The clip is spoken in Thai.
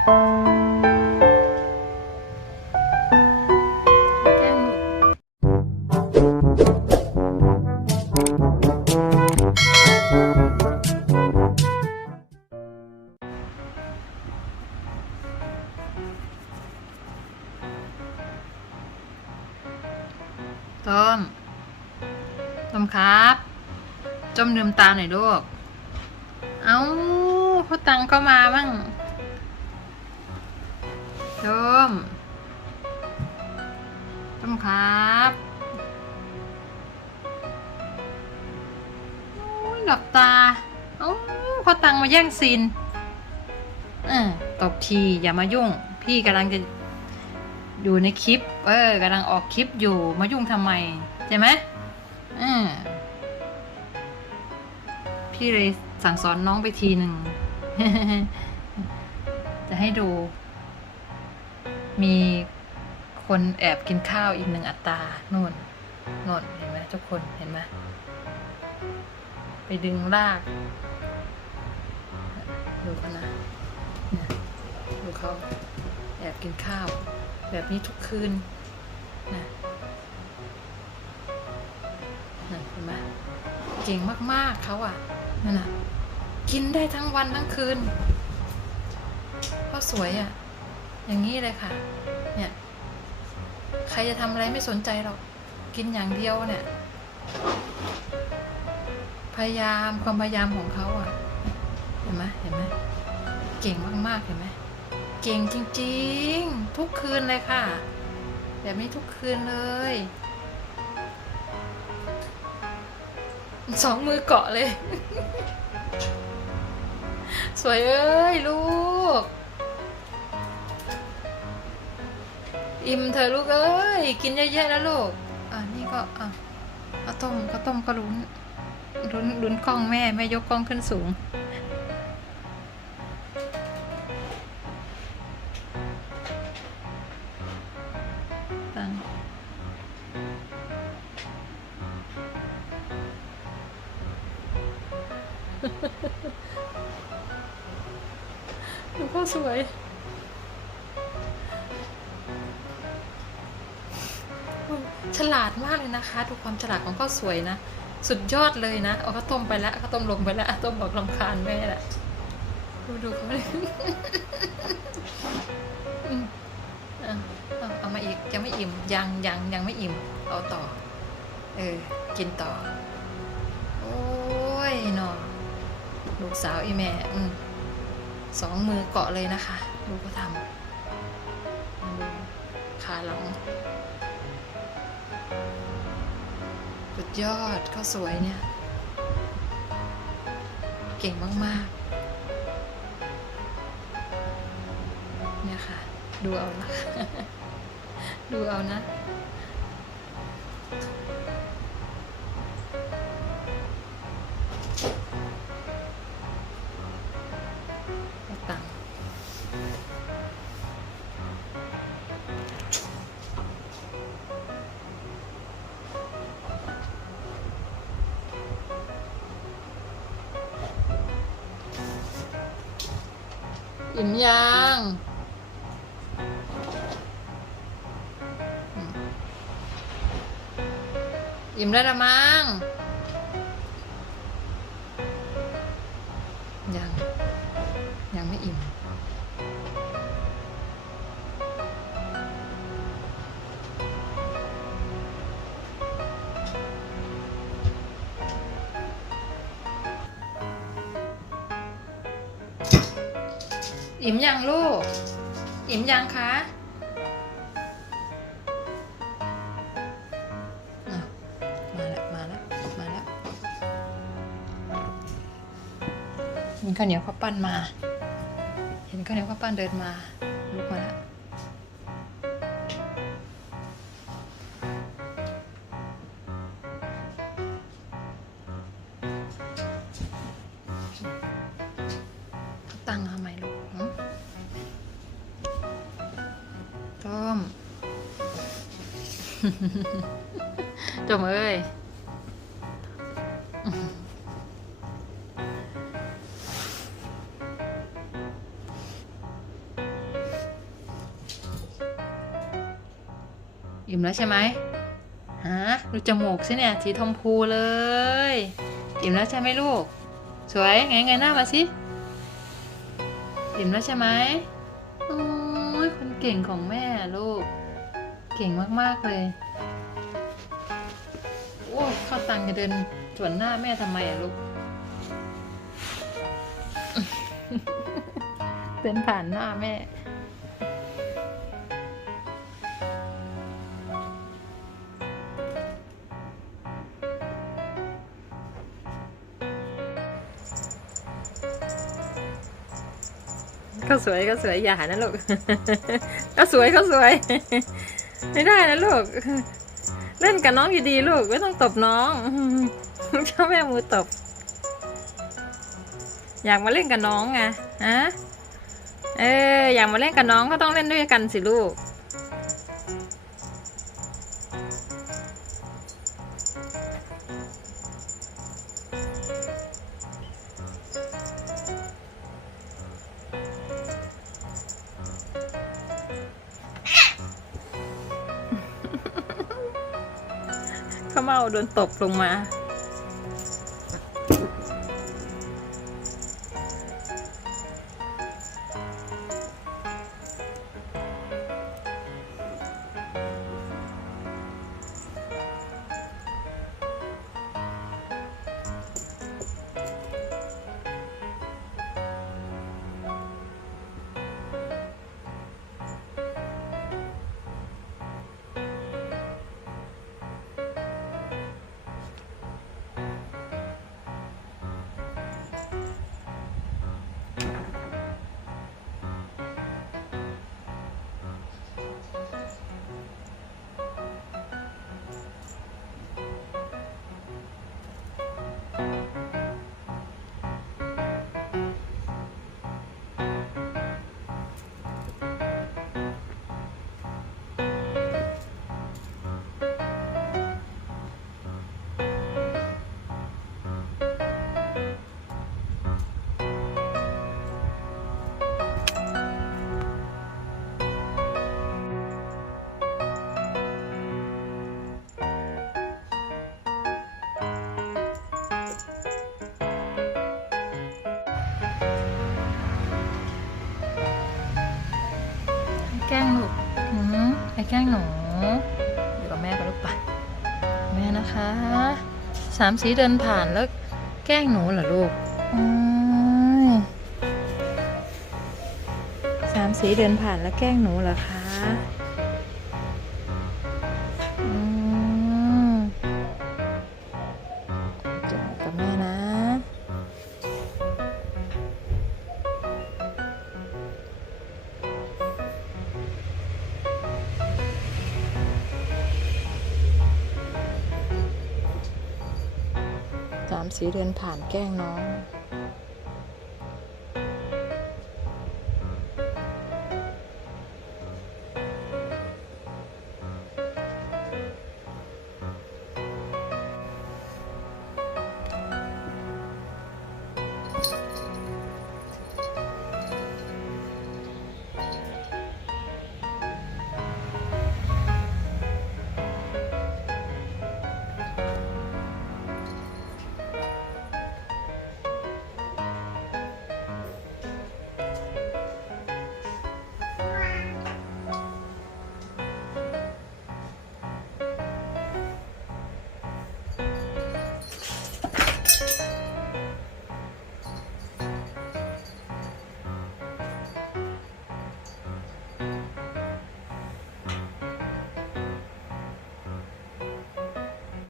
ต้มต้มครับ จมลืมตาหน่อยลูก เอาพ่อตังก็มาบ้าง จมจมครับโอ้ยหลับตาเอ้พ่อตังมาแย่งซีนเออตบทีอย่ามายุ่ง พี่กำลังจะอยู่ในคลิป เออกำลังออกคลิปอยู่มายุ่งทำไม ใช่ไหมอืมพี่เลยสั่งสอนน้องไปทีหนึ่ง จะให้ดู มีคนแอบกินข้าวอีกหนึ่งอัตราโน่นโน่นเห็นไหมทุกคนเห็นไหมไปดึงลาก ดูเขานะดูเขาแอบกินข้าว แบบนี้ทุกคืนนะนั่นเห็นไหมเก่งมากๆเขาอะนั่นน่ะ กินได้ทั้งวันทั้งคืนก็สวยอะ อย่างนี้เลยค่ะ เนี่ย ใครจะทำอะไรไม่สนใจหรอก กินอย่างเดียวเนี่ย พยายามความพยายามของเขาอะ เห็นไหมเห็นไหมเก่งมากๆเห็นไหมเก่งจริงๆ ทุกคืนเลยค่ะ แบบนี้ทุกคืนเลยสองมือเกาะเลย สวยเอ้ย ลูก อิ่มเธอะลูกเอ้ยกินเยอะๆแล้วลูกอะนี่ก็อะข้าวต้มข้าวต้มก็ลุ้นลุ้นลุ้นกล้องแม่แม่ยกกล้องขึ้นสูง ตังดูก็สวยาดมากเลยนะคะ ดูความฉลาดของข้าวสวยนะ สุดยอดเลยนะ เอาข้าวต้มไปแล้วข้าวต้มลงไปแล้วข้าวต้มบอกลำคาญแม่แหละดูดูเขาเลยเอาเอามาอีกยังไม่อิ่มยังยังยังไม่อิ่ม เอาต่อ เออ กินต่อ โอ้ยนอลูกสาวอีแม่อืสองมือเกาะเลยนะคะดูเขาทำขาหลัง ยอดข้าสวยเนี่ย เก่งมาก ๆ เนี่ยค่ะ ดูเอานะ ดูเอานะ อิ่มยังอิ่มแล้วละมั้ง อิ่มยังลูก อิ่มยังคะมาแล้วมาแล้วมาแล้วเห็นข้าวเหนียวข้าวปั้นมา เห็นข้าวเหนียวข้าวปั้นเดินมา จมเอ้ยอิ่มแล้วใช่ไหมฮะดูจมูกสิเนี่ยสีทองพูเลย อิ่มแล้วใช่ไหมลูก สวยไงไงหน้ามาสิ อิ่มแล้วใช่ไหมโอ้ยคนเก่งของแม่ลูก ก่งมาก ๆ เลย โอ้ยข้าตังจะเดินสวนหน้าแม่ทำไมอะลูก เดินผ่านหน้าแม่เขาสวยเขาสวยอย่าหานะลูกเขาสวยเขาสวย ไม่ได้นะลูก เล่นกับน้องดีๆลูกไม่ต้องตบน้องเจ้าแม่มือตบ อยากมาเล่นกับน้องไงฮะเอออยากมาเล่นกับน้องก็ต้องเล่นด้วยกันสิลูก เขาเมาโดนตกลงมา แกล้งหนูอยู่กับแม่กับลูกปะแม่นะคะสามสีเดินผ่านแล้วแกล้งหนูเหรอลูกสามสีเดินผ่านแล้วแกล้งหนูเหรอคะ สีเดือนผ่านแกล้งน้อง